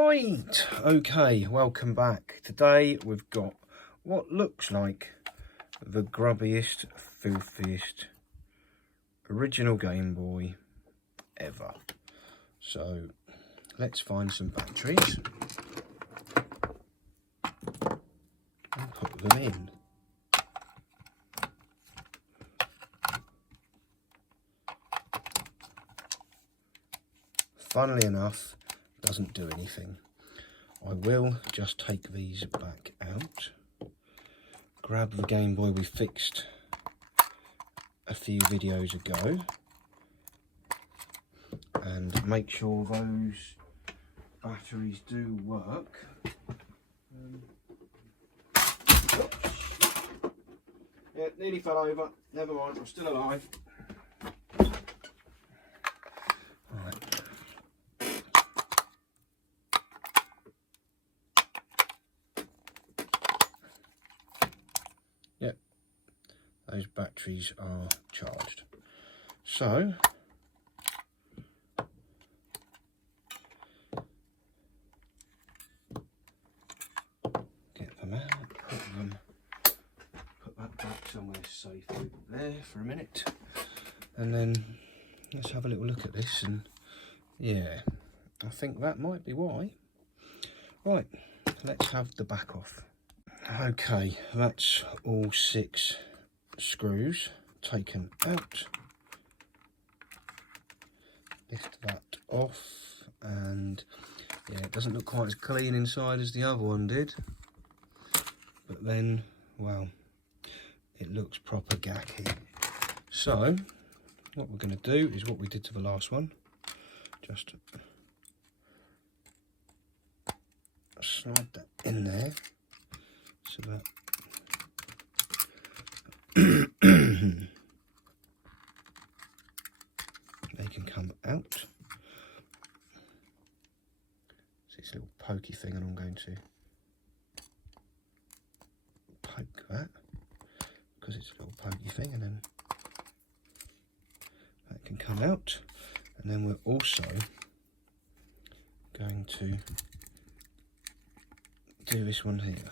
Right, okay, welcome back. Today we've got what looks like the grubbiest, filthiest original Game Boy ever. So let's find some batteries and put them in. Funnily enough, doesn't do anything. I will just take these back out, grab the Game Boy we fixed a few videos ago, and make sure those batteries do work. Yeah, nearly fell over. Never mind, I'm still alive. Yep, those batteries are charged. So get them out, put that back somewhere safe over there for a minute, and then let's have a little look at this. And yeah, I think that might be why. Right, let's have the back off. Okay, that's all 6 screws taken out. Lift that off, and yeah, it doesn't look quite as clean inside as the other one did, but then, well, it looks proper gacky. So what we're going to do is what we did to the last one, just slide that in there so that they can come out. See this little pokey thing, and I'm going to poke that because it's a little pokey thing, and then that can come out. And then we're also going to do this one here,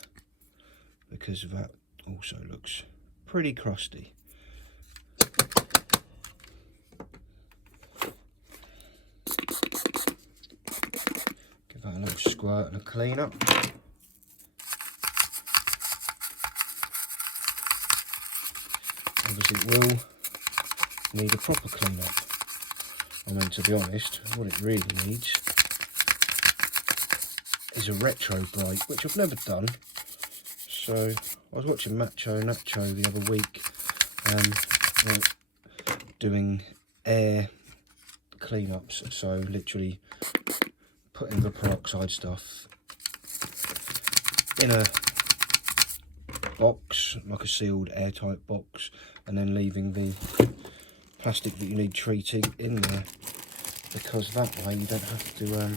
because that also looks pretty crusty. Give that a little squirt and a clean up. Obviously it will need a proper clean up. I mean, to be honest, what it really needs is a retro break, which I've never done. So I was watching Macho Nacho the other week, doing air cleanups. So literally putting the peroxide stuff in a box, like a sealed airtight box, and then leaving the plastic that you need treating in there, because that way you don't have to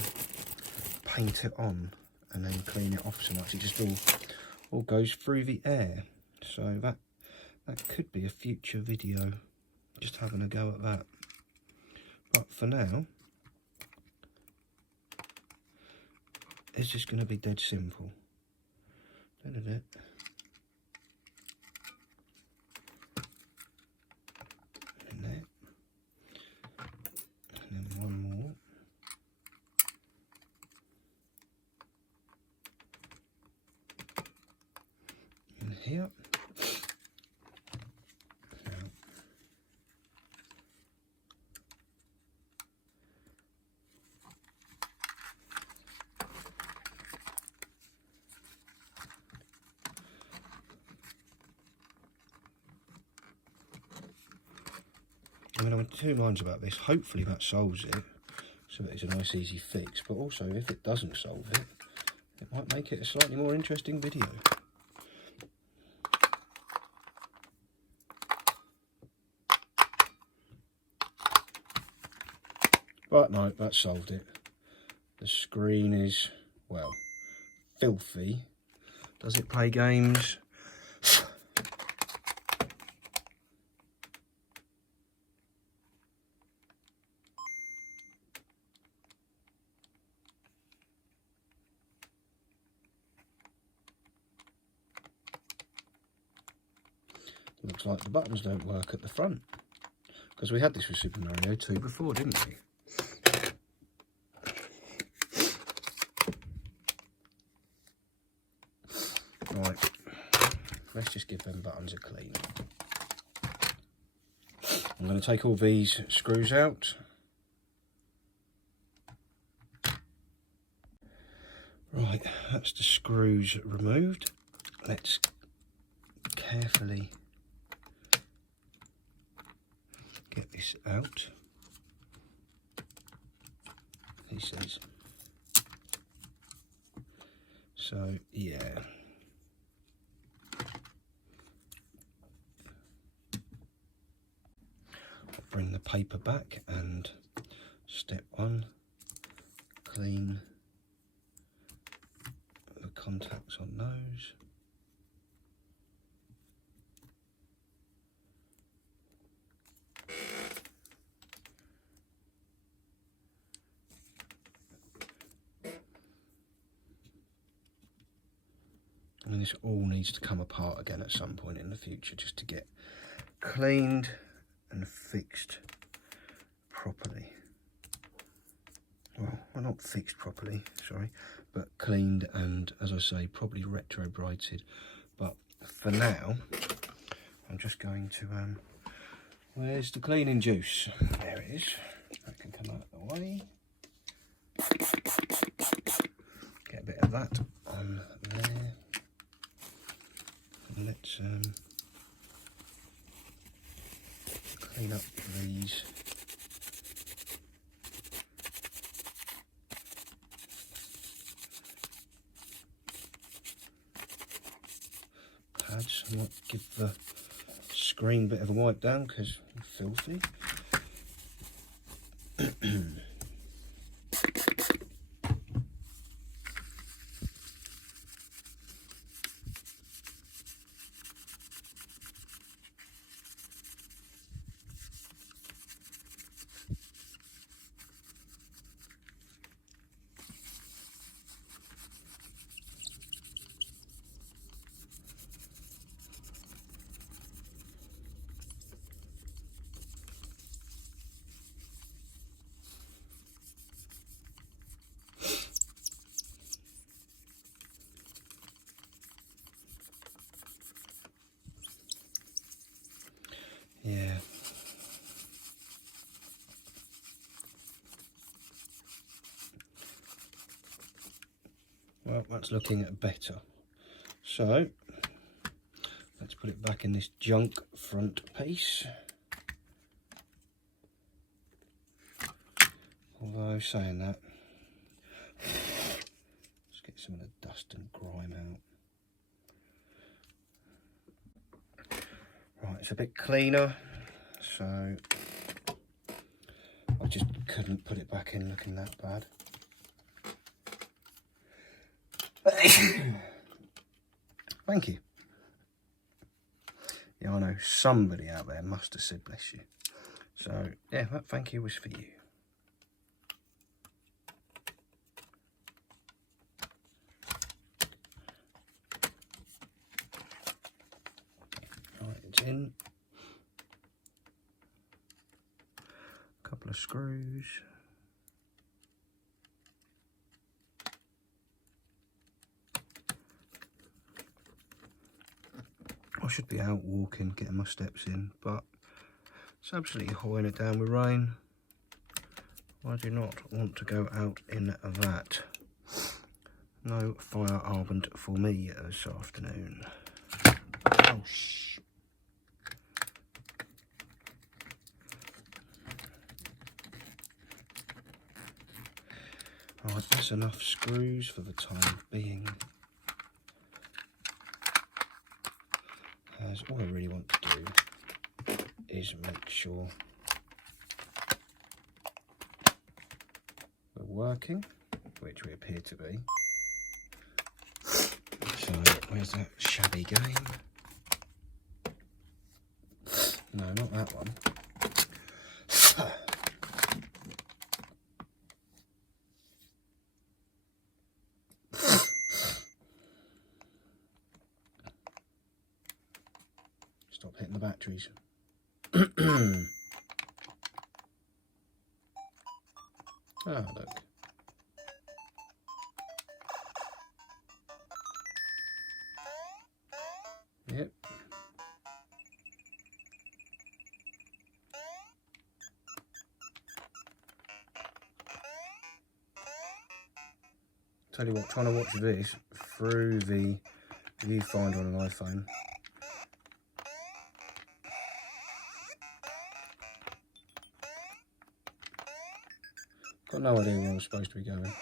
paint it on and then clean it off so much. It just all goes through the air. So that could be a future video, just having a go at that. But for now, it's just going to be dead simple. In there. And then one more. In here. I mean, I'm in two minds about this. Hopefully that solves it, so that it's a nice easy fix, but also if it doesn't solve it, it might make it a slightly more interesting video. But no, that solved it. The screen is, well, filthy. Does it play games? looks like the buttons don't work at the front. Because we had this with Super Mario 2 before, didn't we? Right, let's just give them buttons a clean. I'm going to take all these screws out. Right, that's the screws removed. Let's carefully get this out. He says. So, yeah. I'll bring the paper back and step 1, clean the contacts on those. And this all needs to come apart again at some point in the future just to get cleaned and fixed properly. Well, not fixed properly, sorry, but cleaned and, as I say, probably retro-brighted. But for now, I'm just going to, where's the cleaning juice? There it is. That can come out of the way. Get a bit of that on there. And let's clean up these pads. I might give the screen a bit of a wipe down because it's filthy. Yeah. Well, that's looking better. So, let's put it back in this junk front piece. Although, saying that, let's get some of the dust and grime out. Right, it's a bit cleaner, so I just couldn't put it back in looking that bad. Thank you. Yeah, I know somebody out there must have said bless you. So, yeah, that thank you was for you. Right, it's in. A couple of screws. I should be out walking, getting my steps in, but it's absolutely hoeing it down with rain. I do not want to go out in that. No fire arband for me this afternoon. Oh, shh. Right, that's enough screws for the time being. As all I really want to do is make sure we're working, which we appear to be. So, where's that shabby game? No, not that one. Stop hitting the batteries. Ah, look. Yep. Tell you what, trying to watch this through the viewfinder on an iPhone. Got no idea where I'm supposed to be going.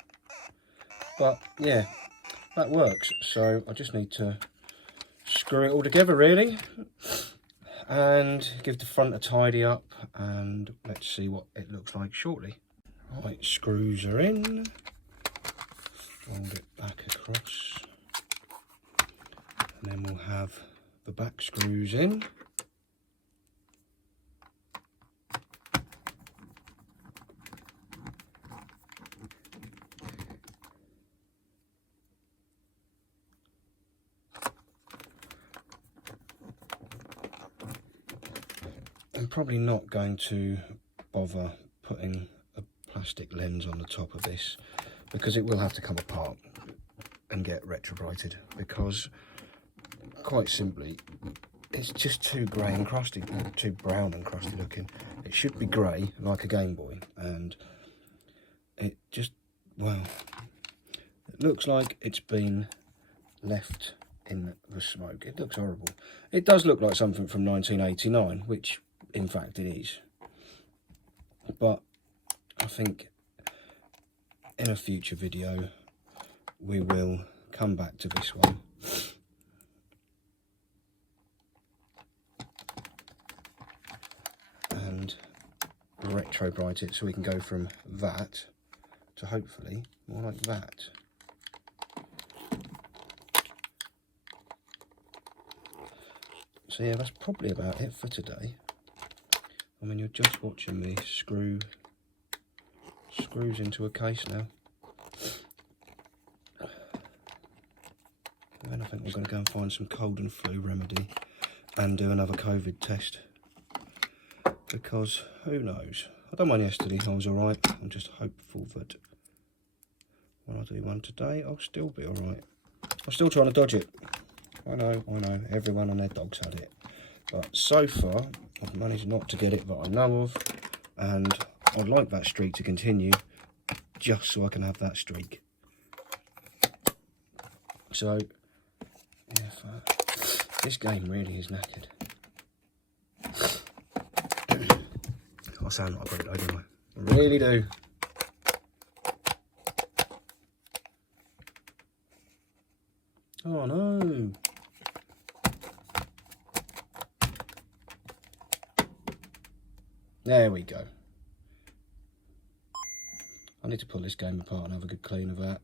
But yeah, that works. So I just need to screw it all together really. And give the front a tidy up, and let's see what it looks like shortly. Right, screws are in. Fold it back across. And then we'll have the back screws in. I'm probably not going to bother putting a plastic lens on the top of this because it will have to come apart and get retrobrighted, because quite simply it's just too grey and crusty, too brown and crusty looking. It should be grey like a Game Boy, and it just, well, it looks like it's been left in the smoke. It looks horrible. It does look like something from 1989, which in fact it is, but I think in a future video we will come back to this one and retro bright it, so we can go from that to hopefully more like that. So yeah, that's probably about it for today. I mean, you're just watching me screw screws into a case now. And I think we're going to go and find some cold and flu remedy and do another COVID test, because who knows. I done one yesterday, I was alright. I'm just hopeful that when I do one today, I'll still be alright. I'm still trying to dodge it. I know, everyone and their dog's had it. But so far, I've managed not to get it that I know of, and I'd like that streak to continue, just so I can have that streak. So, yeah, this game really is knackered. I sound like I got it though, don't I? I really do. Oh no! There we go. I need to pull this game apart and have a good clean of that.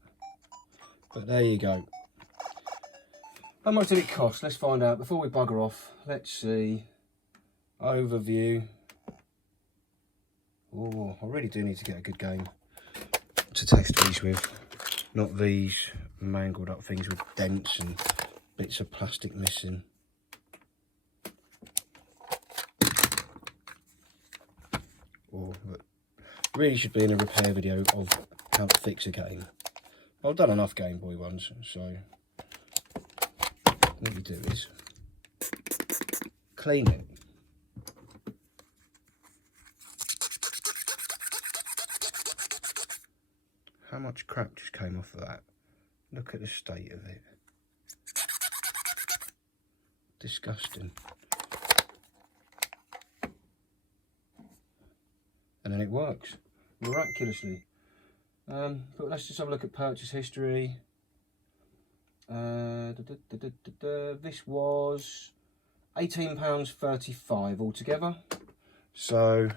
But there you go. How much did it cost? Let's find out before we bugger off. Let's see. Overview. Oh, I really do need to get a good game to test these with. Not these mangled up things with dents and bits of plastic missing. Oh, but really should be in a repair video of how to fix a game. I've done enough Game Boy ones, so what we do is clean it. How much crap just came off of that? Look at the state of it. Disgusting. And then it works miraculously. But let's just have a look at purchase history. This was £18.35 altogether. So,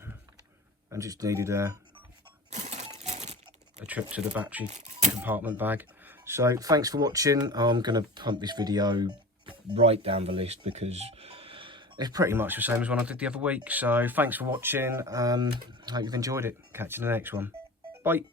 and just needed a trip to the battery compartment bag. So thanks for watching. I'm going to pump this video right down the list because it's pretty much the same as one I did the other week. So thanks for watching. Hope you've enjoyed it. Catch you in the next one. Bye.